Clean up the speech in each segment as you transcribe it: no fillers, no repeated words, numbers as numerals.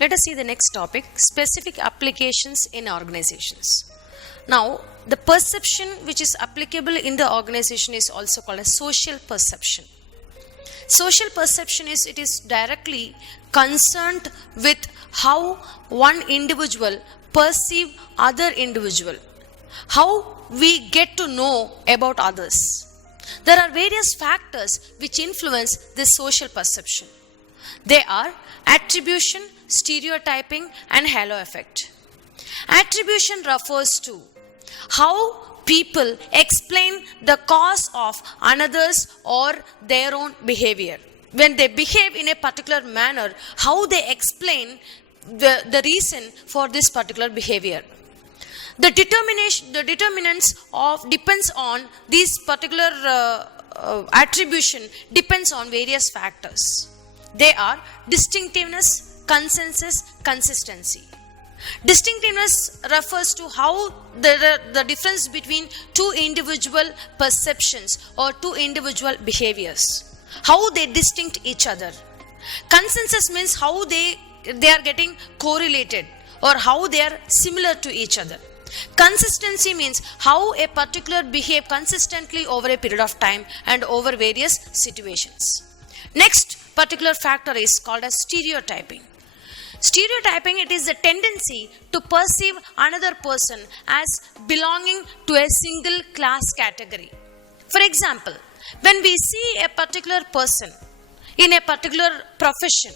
Let us see the next topic, specific applications in organizations. Now, the perception which is applicable in the organization is also called as social perception. Social perception is, it is directly concerned with how one individual perceive other individual, how we get to know about others. There are various factors which influence this social perception. They are attribution, stereotyping, and halo effect. Attribution refers to how people explain the cause of another's or their own behavior. When they behave in a particular manner, how they explain the reason for this particular behavior. The determinants of depends on this particular attribution depends on various factors. They are distinctiveness, consensus, consistency. Distinctiveness refers to how the difference between two individual perceptions or two individual behaviors, how they distinct each other. Consensus means how they are getting correlated or how they are similar to each other. Consistency means how a particular behave consistently over a period of time and over various situations. Next particular factor is called as stereotyping. Stereotyping, it is the tendency to perceive another person as belonging to a single class category. For example, when we see a particular person in a particular profession,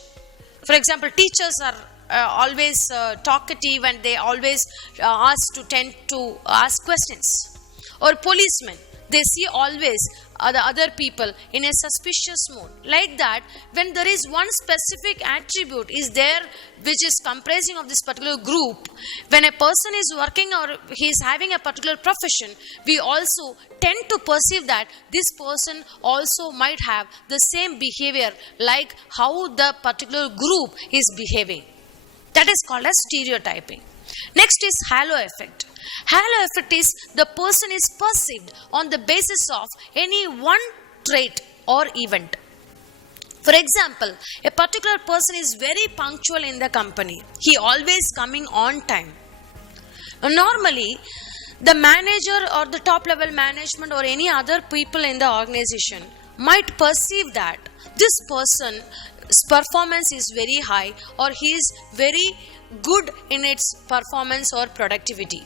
for example, teachers are always talkative and they always tend to ask questions. Or policemen, they see always the other people in a suspicious mood. Like that, when there is one specific attribute is there which is comprising of this particular group, when a person is working or he is having a particular profession, we also tend to perceive that this person also might have the same behavior like how the particular group is behaving. That is called as stereotyping. Next is halo effect. Halo effect is the person is perceived on the basis of any one trait or event. For example, a particular person is very punctual in the company. He always coming on time. Normally, the manager or the top level management or any other people in the organization might perceive that this person's performance is very high or he is very good in its performance or productivity.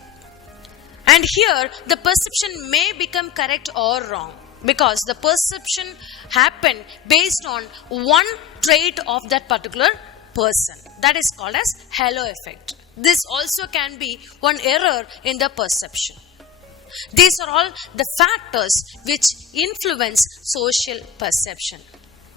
And here the perception may become correct or wrong because the perception happened based on one trait of that particular person. That is called as halo effect. This also can be one error in the perception. These are all the factors which influence social perception.